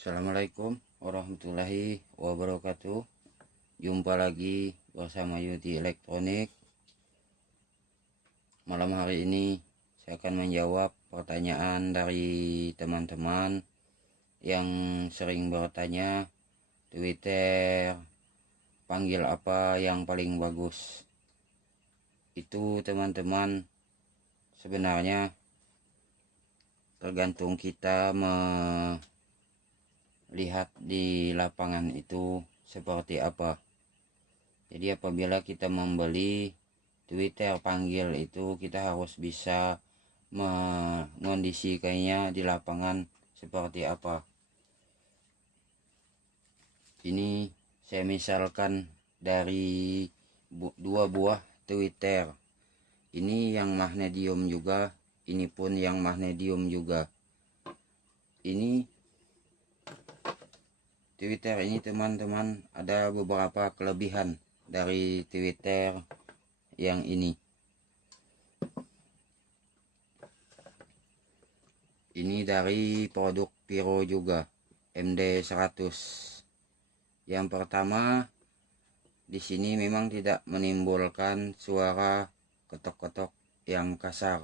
Assalamualaikum warahmatullahi wabarakatuh. Jumpa lagi bersama Yuti Elektronik. Malam hari ini saya akan menjawab pertanyaan dari teman-teman yang sering bertanya, Twitter panggil apa yang paling bagus. Itu teman-teman sebenarnya tergantung kita melihat di lapangan itu seperti apa. Jadi apabila kita membeli Twitter panggil itu, kita harus bisa mengondisikannya di lapangan seperti apa. Ini saya misalkan dari dua buah Twitter. Ini yang magnesium juga, ini pun yang magnesium juga. Ini Twitter ini teman-teman ada beberapa kelebihan dari Twitter yang ini. Ini dari produk Piro juga, MD100. Yang pertama, di sini memang tidak menimbulkan suara ketok-ketok yang kasar.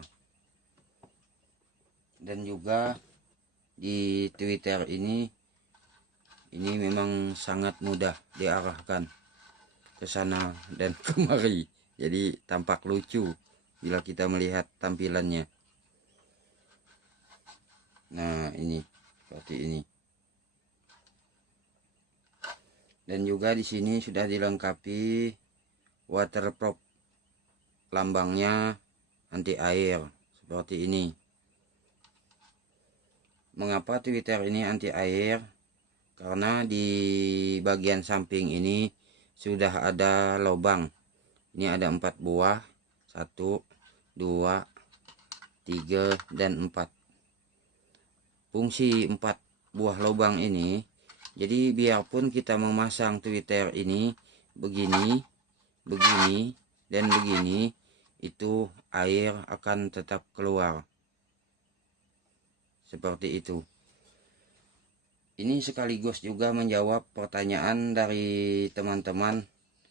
Dan juga di Twitter ini memang sangat mudah diarahkan ke sana dan kemari. Jadi tampak lucu bila kita melihat tampilannya. Nah, ini seperti ini. Dan juga di sini sudah dilengkapi waterproof, lambangnya anti air seperti ini. Mengapa Twitter ini anti air? Karena di bagian samping ini sudah ada lubang. Ini ada 4 buah, 1, 2, 3, dan 4. Fungsi 4 buah lubang ini, jadi biarpun kita memasang Twitter ini begini, begini, dan begini, itu air akan tetap keluar. Seperti itu. Ini sekaligus juga menjawab pertanyaan dari teman-teman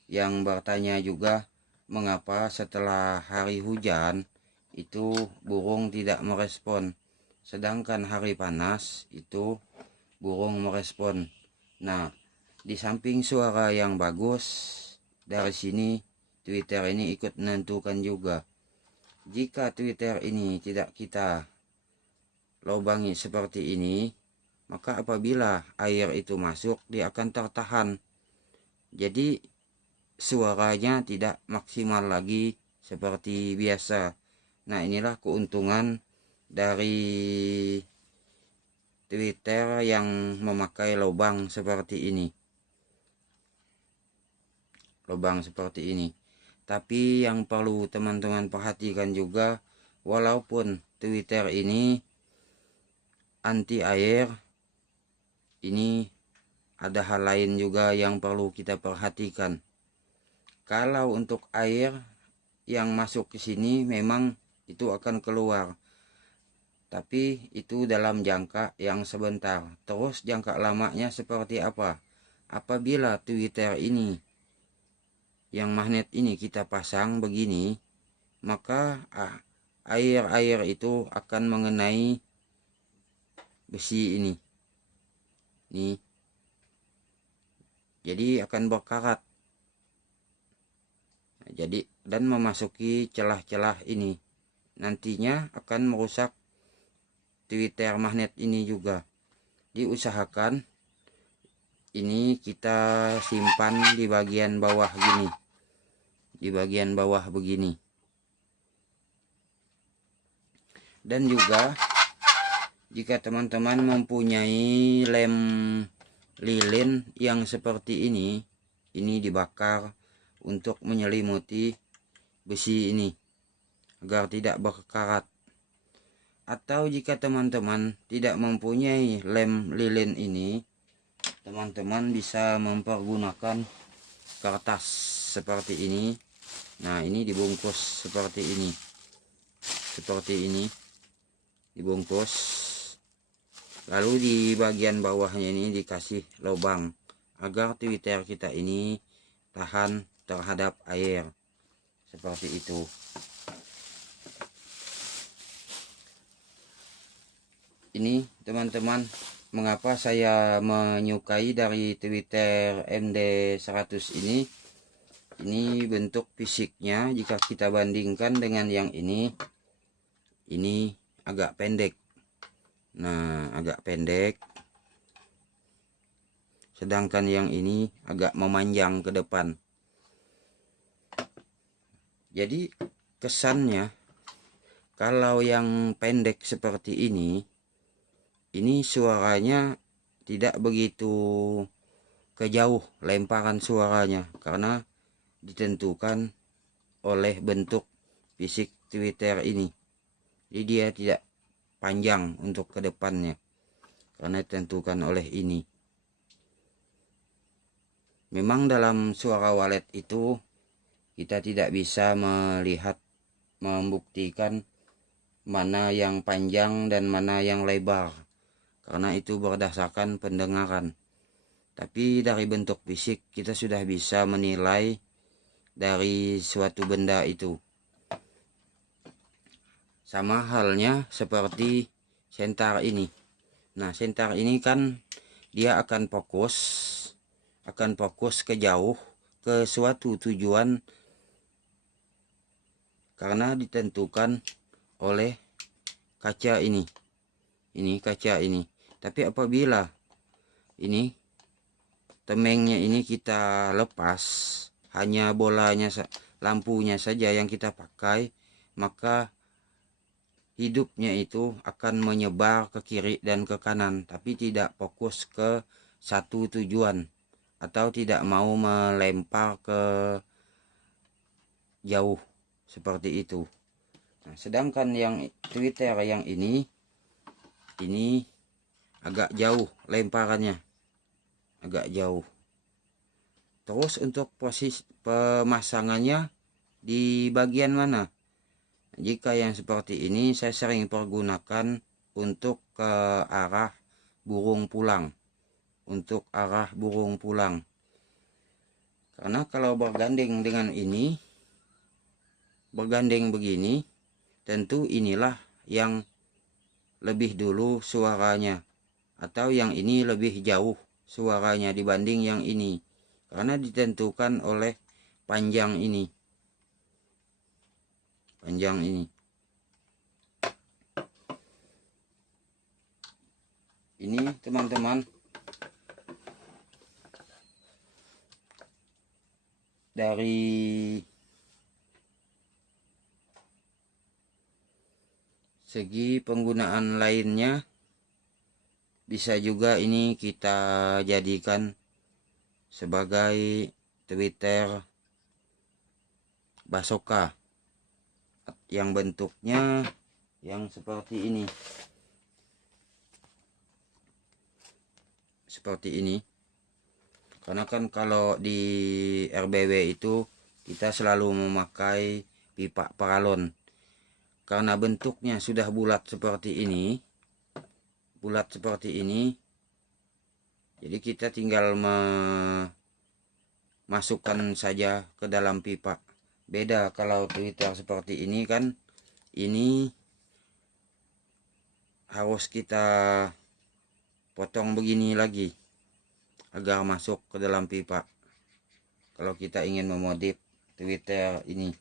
yang bertanya juga, mengapa setelah hari hujan itu burung tidak merespon, sedangkan hari panas itu burung merespon. Nah, di samping suara yang bagus, dari sini Twitter ini ikut menentukan juga. Jika Twitter ini tidak kita lubangi seperti ini, maka apabila air itu masuk, dia akan tertahan. Jadi suaranya tidak maksimal lagi seperti biasa. Nah, inilah keuntungan dari Twitter yang memakai lubang seperti ini. Lubang seperti ini. Tapi yang perlu teman-teman perhatikan juga, walaupun Twitter ini anti air, ini ada hal lain juga yang perlu kita perhatikan. Kalau untuk air yang masuk ke sini memang itu akan keluar, tapi itu dalam jangka yang sebentar. Terus jangka lamanya seperti apa? Apabila Twitter ini, yang magnet ini kita pasang begini, maka air itu akan mengenai besi ini. Nih. Jadi akan berkarat. Jadi dan memasuki celah-celah ini. Nantinya akan merusak Twitter magnet ini juga. Diusahakan ini kita simpan di bagian bawah gini. Di bagian bawah begini. Dan juga jika teman-teman mempunyai lem lilin yang seperti ini dibakar untuk menyelimuti besi ini agar tidak berkarat. Atau jika teman-teman tidak mempunyai lem lilin ini, teman-teman bisa mempergunakan kertas seperti ini. Nah, ini dibungkus seperti ini. Seperti ini dibungkus. Lalu di bagian bawahnya ini dikasih lubang agar Twitter kita ini tahan terhadap air, seperti itu. Ini teman-teman, mengapa saya menyukai dari Twitter MD100 ini. Ini bentuk fisiknya jika kita bandingkan dengan yang ini agak pendek. Nah, agak pendek. Sedangkan yang ini agak memanjang ke depan. Jadi kesannya kalau yang pendek seperti ini suaranya tidak begitu kejauh lemparan suaranya, karena ditentukan oleh bentuk fisik Twitter ini. Jadi dia tidak panjang untuk ke depannya karena ditentukan oleh ini. Memang dalam suara walet itu kita tidak bisa membuktikan mana yang panjang dan mana yang lebar, karena itu berdasarkan pendengaran. Tapi dari bentuk fisik kita sudah bisa menilai dari suatu benda itu. Sama halnya seperti sentar ini. Nah, sentar ini kan dia akan fokus ke jauh, ke suatu tujuan, karena ditentukan oleh kaca ini. Ini kaca ini. Tapi apabila ini temengnya ini kita lepas, hanya bolanya, lampunya saja yang kita pakai, maka hidupnya itu akan menyebar ke kiri dan ke kanan, tapi tidak fokus ke satu tujuan atau tidak mau melempar ke jauh, seperti itu. Nah, sedangkan yang Twitter yang ini agak jauh lemparannya, agak jauh. Terus untuk posisi pemasangannya di bagian mana? Jika yang seperti ini saya sering pergunakan untuk ke arah burung pulang. Untuk arah burung pulang. Karena kalau bergandeng dengan ini, bergandeng begini, tentu inilah yang lebih dulu suaranya. Atau yang ini lebih jauh suaranya dibanding yang ini. Karena ditentukan oleh panjang ini. Panjang ini. Ini teman-teman, dari segi penggunaan lainnya, bisa juga ini kita jadikan sebagai Twitter basoka yang bentuknya yang seperti ini. Seperti ini. Karena kan kalau di RBW itu kita selalu memakai pipa paralon. Karena bentuknya sudah bulat seperti ini. Jadi kita tinggal memasukkan saja ke dalam pipa. Beda kalau Twitter seperti ini kan, ini harus kita potong begini lagi agar masuk ke dalam pipa kalau kita ingin memodif Twitter ini.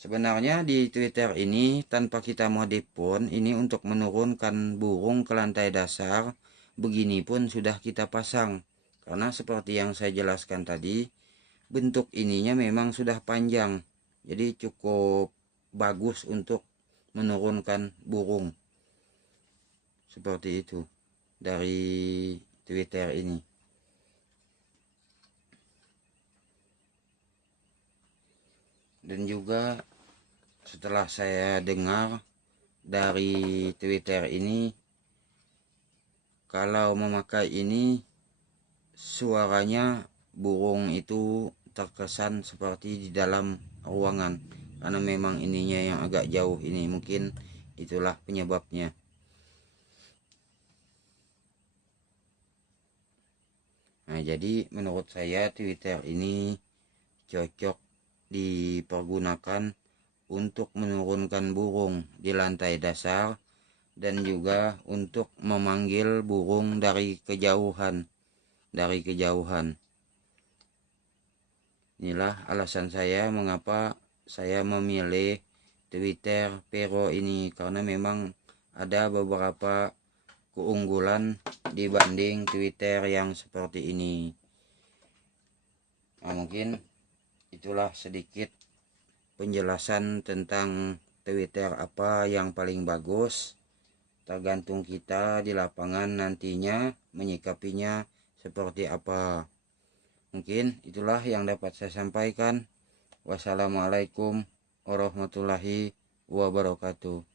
Sebenarnya di Twitter ini tanpa kita modif pun, ini untuk menurunkan burung ke lantai dasar begini pun sudah kita pasang. Karena seperti yang saya jelaskan tadi, bentuk ininya memang sudah panjang, jadi cukup bagus untuk menurunkan burung. Seperti itu dari Twitter ini. Dan juga setelah saya dengar dari Twitter ini, kalau memakai ini suaranya burung itu terkesan seperti di dalam ruangan, karena memang ininya yang agak jauh ini, mungkin itulah penyebabnya. Nah, jadi menurut saya Twitter ini cocok dipergunakan untuk menurunkan burung di lantai dasar dan juga untuk memanggil burung dari kejauhan. Inilah alasan saya mengapa saya memilih Twitter Pero ini, karena memang ada beberapa keunggulan dibanding Twitter yang seperti ini. Nah, mungkin itulah sedikit penjelasan tentang Twitter apa yang paling bagus. Tergantung kita di lapangan nantinya menyikapinya seperti apa. Mungkin itulah yang dapat saya sampaikan. Wassalamualaikum warahmatullahi wabarakatuh.